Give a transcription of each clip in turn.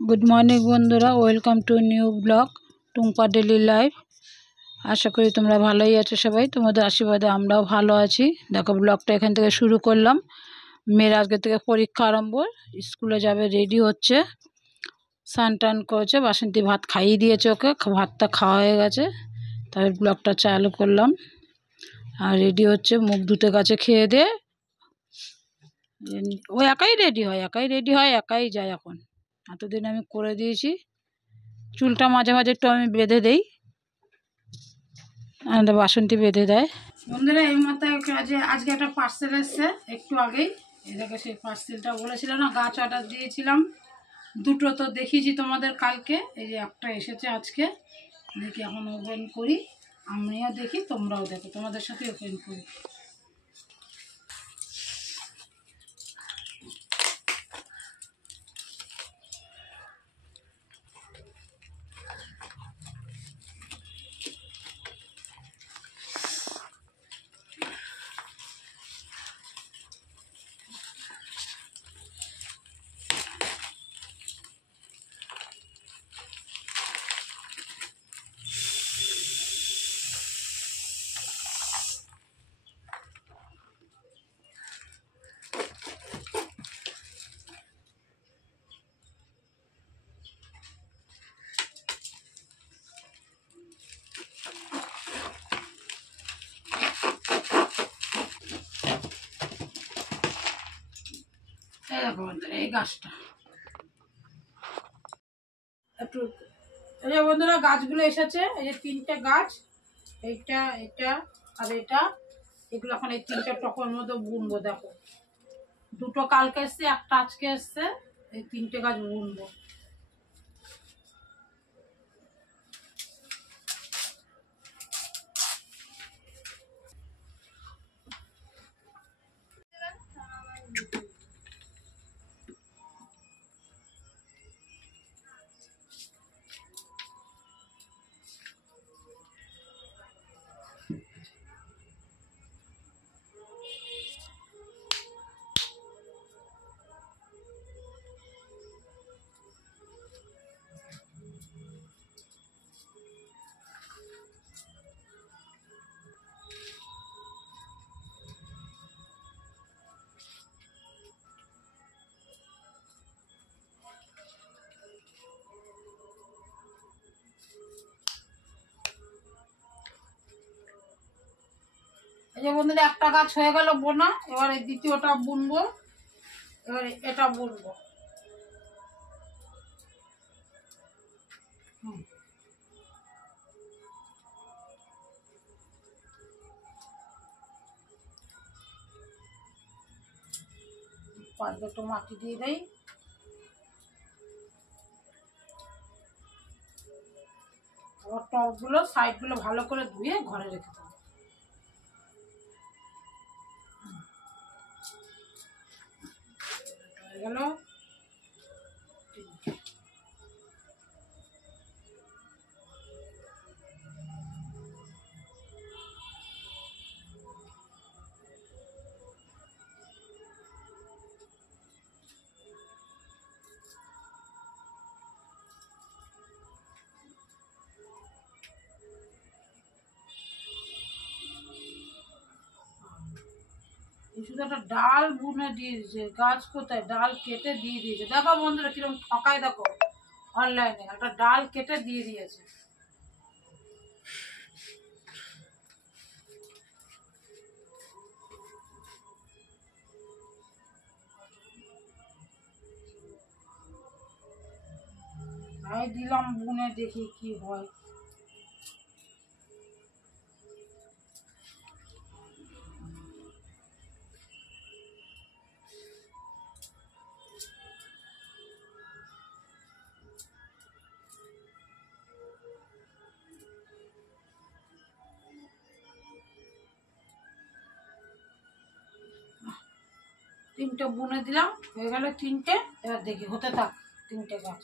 Good morning बंधुरा welcome to new blog Tumpa daily life. आशा करी तुम्हारा भालोई आछो सबाई, तुम्हारे आशीर्वादे आमराओ भालो आछि। देखो ब्लगटा एखान थेके शुरू करलाम। मेয়ের আজকে থেকে পরীক্ষা আরম্ভ, স্কুলে যাবে, রেডি হচ্ছে, স্নান টান করেছে, বাসন্তী ভাত খাইয়ে দিয়েছে, ওকে ভাতটা খাওয়া হয়ে গেছে। তারপর ব্লগটা চালু করলাম আর রেডি হচ্ছে, মুখ ধুতে গেছে খেয়ে দিয়ে। ও একাই রেডি হয় একাই যায়। এখন এতদিন আমি করে দিয়েছি, চুলটা মাঝে মাঝে একটু আমি বেঁধে দেই, আমাদের বাসন্তী বেঁধে দেয়। বন্ধুরা এই মতো আজকে একটা পার্সেল এসছে একটু আগেই। এটাকে সেই পার্সেলটা বলেছিল না, গাছ অর্ডার দিয়েছিলাম দুটো, তো দেখিয়েছি তোমাদের কালকে। এই যে একটা এসেছে আজকে, দেখি এখন ওপেন করি, আমিও দেখি তোমরাও দেখো, তোমাদের সাথে ওপেন করি। এই গাছটা একটু, এই যে বন্ধুরা গাছগুলো এসেছে, এই যে তিনটে গাছ, এইটা, এটা আর এটা, এগুলো এখন এই তিনটে টকের মধ্যে বুনবো। দেখো দুটো কালকে এসছে, একটা আজকে এসছে, এই তিনটে গাছ বুনবো। এই যে বন্ধুরা একটা গাছ হয়ে গেল বোনা, এবারে দ্বিতীয়টা বুনবো, এবারে এটা বুনবো। পাঁচটা একটু মাটি দিয়ে দেই। আবার টবগুলো সাইডগুলো ভালো করে ধুয়ে ঘরে রেখে দেবো। হয়ে গেল। শুধু একটা ডাল বুনে দিয়ে দিয়েছে, গাছ কোথায়, ডাল কেটে দিয়ে দিয়েছে। দেখো বন্ধুরা কিরকম ঠকায়, দেখো অনলাইনে একটা ডাল কেটে দিয়ে দিয়েছে। তাই দিলাম বুনে, দেখি কি হয়। তিনটে বুনে দিলাম, হয়ে গেল তিনটে। এবার দেখি হতে থাক তিনটে গাছ।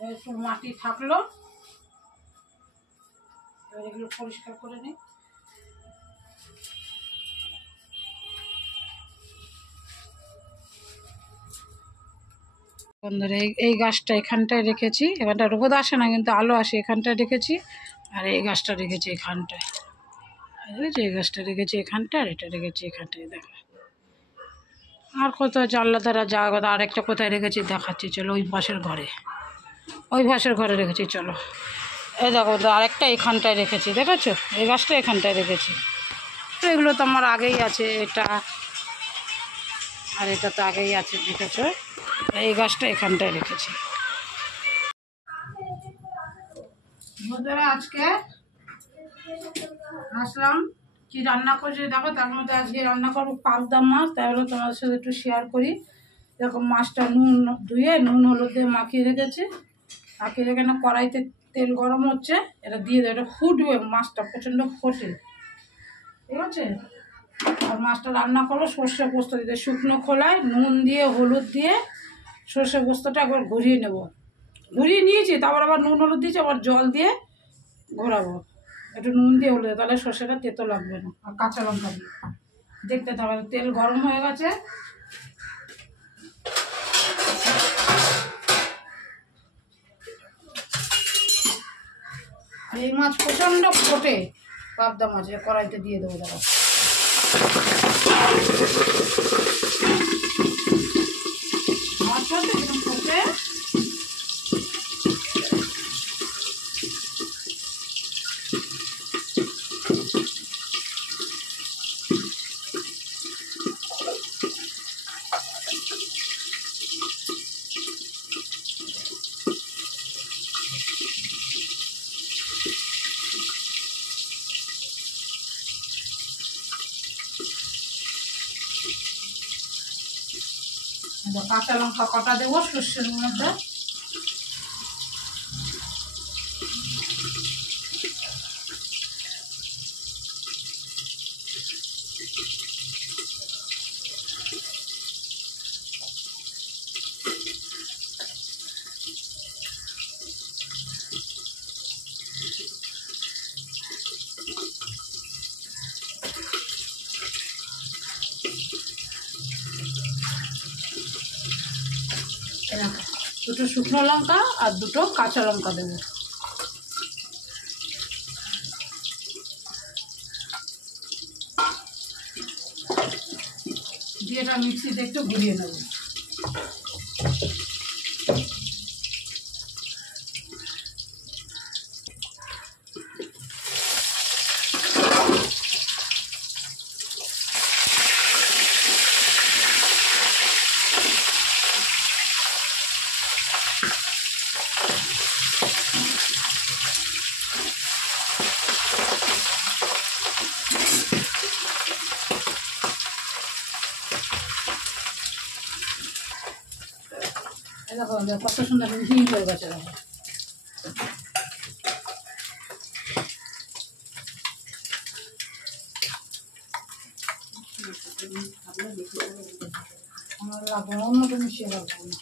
একটু মাটি থাকলো, এবার এগুলো পরিষ্কার করে নিই। বন্ধুরা এই গাছটা এখানটায় রেখেছি, এখানটা রোদ আসে না কিন্তু আলো আসে, এখানটায় রেখেছি। আর এই গাছটা রেখেছি এখানটায়, বুঝেছি? এই গাছটা রেখেছি এখানটা, আর এটা রেখেছি এখানটায়। দেখো আর কোথাও জানলা দ্বারা যাওয়া কথা, আরেকটা কোথায় রেখেছি দেখাচ্ছি, চলো। ওই পাশের ঘরে, ওই পাশের ঘরে রেখেছি, চলো। এই দেখো তো আরেকটা এখানটায় রেখেছি, দেখেছো? এই গাছটা এখানটায় রেখেছি। তো এগুলো তো আমার আগেই আছে, এটা আর এটা তো আগেই আছে, দেখেছো? এই গাছটা এখানটায় রেখেছি। বন্ধুরা আজকে আসলাম, কি রান্না করছি দেখো। তার মধ্যে আজকে রান্না করবো পাবদা মাছ, তাই হলো তোমাদের সাথে একটু শেয়ার করি। এরকম মাছটা নুন ধুয়ে নুন হলুদ দিয়ে মাখিয়ে রেখেছি। মাখিয়ে রেখে না কড়াইতে তেল গরম হচ্ছে, এটা দিয়ে দেবো। এটা ফুটবে, মাছটা প্রচণ্ড ফোটে, ঠিক আছে? আর মাছটা রান্না করবো সর্ষে পোস্ত দিয়ে, শুকনো খোলায় নুন দিয়ে হলুদ দিয়ে সর্ষে পোস্তটা একবার ঘুরিয়ে নেব। ঘুরিয়ে নিয়েছি, তারপর আবার নুন হলুদ দিয়েছি, আবার জল দিয়ে ঘোরাবো। একটু নুন দিয়ে হলুদ, তাহলে সর্ষেটা তেতো লাগবে না। আর কাঁচা লঙ্কা দিয়ে দেখতে, তারপরে তেল গরম হয়ে গেছে। আর এই মাছ প্রচণ্ড ফোটে, পাবদা মাছ। কড়াইতে দিয়ে দেবো, দেখো। মাছ ফোটে, এরকম ফোটে। কাঁচা লঙ্কা কটা দেবো সর্ষের মধ্যে। দুটো শুকনো লঙ্কা আর দুটো কাঁচা লঙ্কা দেবো। দিয়ে এটা মিক্সিতে একটু ঘুরিয়ে নেব। দেখো কত সুন্দর হিম হয়ে গেছে। দেখো আমার লাগবে, অন্যটা মিশিয়ে রাখবো না।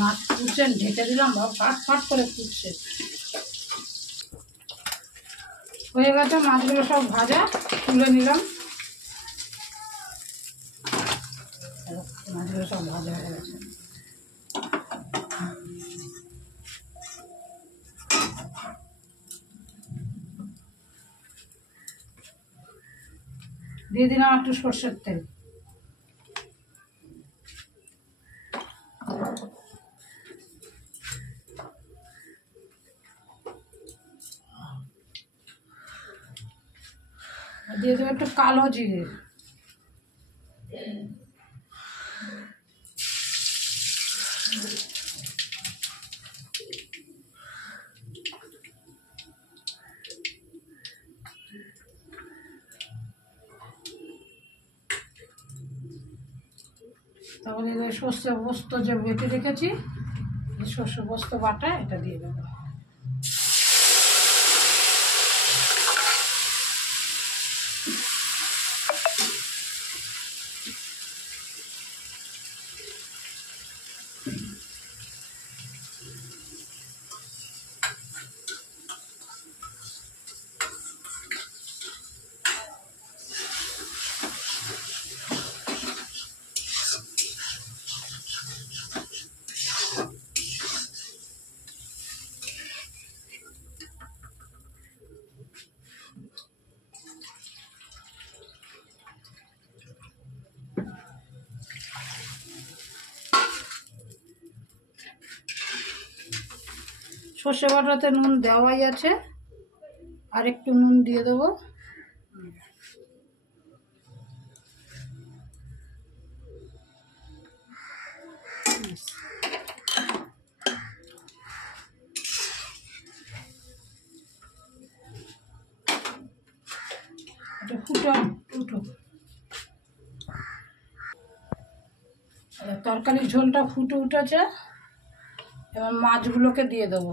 মাছ ফুটছে, ঢেকে দিলাম, ফাট ফাট করে ফুটছে। হয়ে গেছে মাছগুলো সব ভাজা, তুলে নিলাম। মাছগুলো সব ভাজা হয়ে গেছে। দিয়ে দিলাম একটু সর্ষের তেল। দিয়ে দেবো একটু কালো জিরে, তারপরে সর্ষে পোস্ত যে বেটে রেখেছি, সর্ষে পোস্ত বাটা এটা দিয়ে দেবো। সর্ষে বাটাতে নুন দেওয়াই আছে, আর একটু নুন দিয়ে দেবো। এটা ফুটো উঠো, তরকারির ঝোলটা ফুটে উঠেছে। এবার মাছগুলোকে দিয়ে দেবো।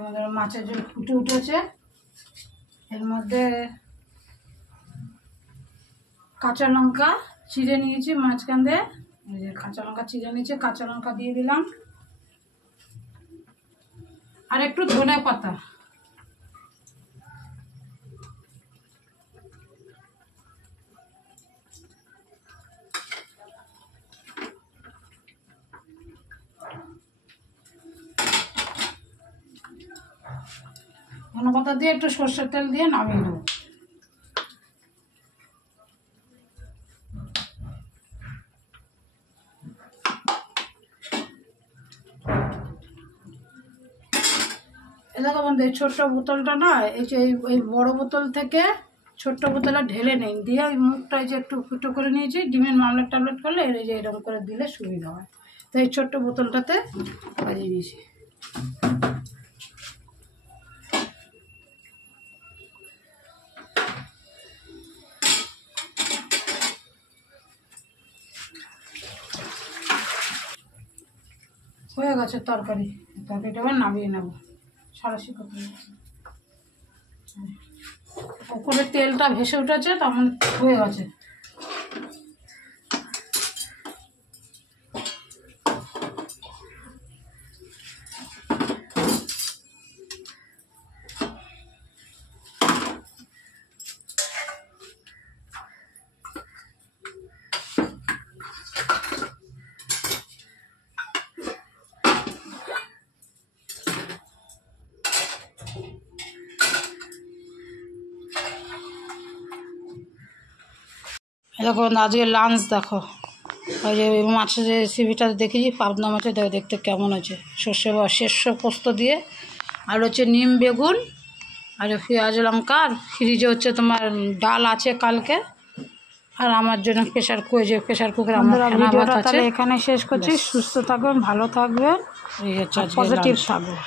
আমাদের মাছের ঝোল ফুটে উঠেছে। এর মধ্যে কাঁচা লঙ্কা চিড়ে নিয়েছি মাঝখান দিয়ে, এই যে কাঁচা লঙ্কা চিড়ে নিয়েছি, কাঁচা লঙ্কা দিয়ে দিলাম, আর একটু ধনে পাতা। ধনে পাতা দিয়ে একটু সর্ষের তেল দিয়ে নামিয়ে নেব। এলাকা বন্ধু, এই ছোট্ট বোতলটা না, এই যে এই বড় বোতল থেকে ছোট্ট বোতলে ঢেলে নেই, দিয়ে ওই মুখটা যে একটু ফুটো করে নিয়েছি, ডিমের মামলেট ট্যাবলেট করলে এই যে এরকম করে দিলে সুবিধা হয়, তো এই ছোট্ট বোতলটাতে বাজিয়ে নিয়েছি। হয়ে গেছে তরকারিটা এবার নামিয়ে নেব। সারাশি করতে উপরে তেলটা ভেসে উঠেছে, তখন হয়ে গেছে। দেখো আজকে লাঞ্চ দেখো, ওই যে মাছের রেসিপিটা দেখেছি পাবনা মাছের, দেখতে কেমন আছে, শস্য পোস্ত দিয়ে, আর হচ্ছে নিম বেগুন, আর পেঁয়াজ লঙ্কা, আর ফ্রিজে হচ্ছে তোমার ডাল আছে কালকে, আর আমার জন্য প্রেশার কুকার আমার ভিডিওটা তাহলে এখানে শেষ করছি। সুস্থ থাকবেন, ভালো থাকবেন, পজিটিভ থাকবেন।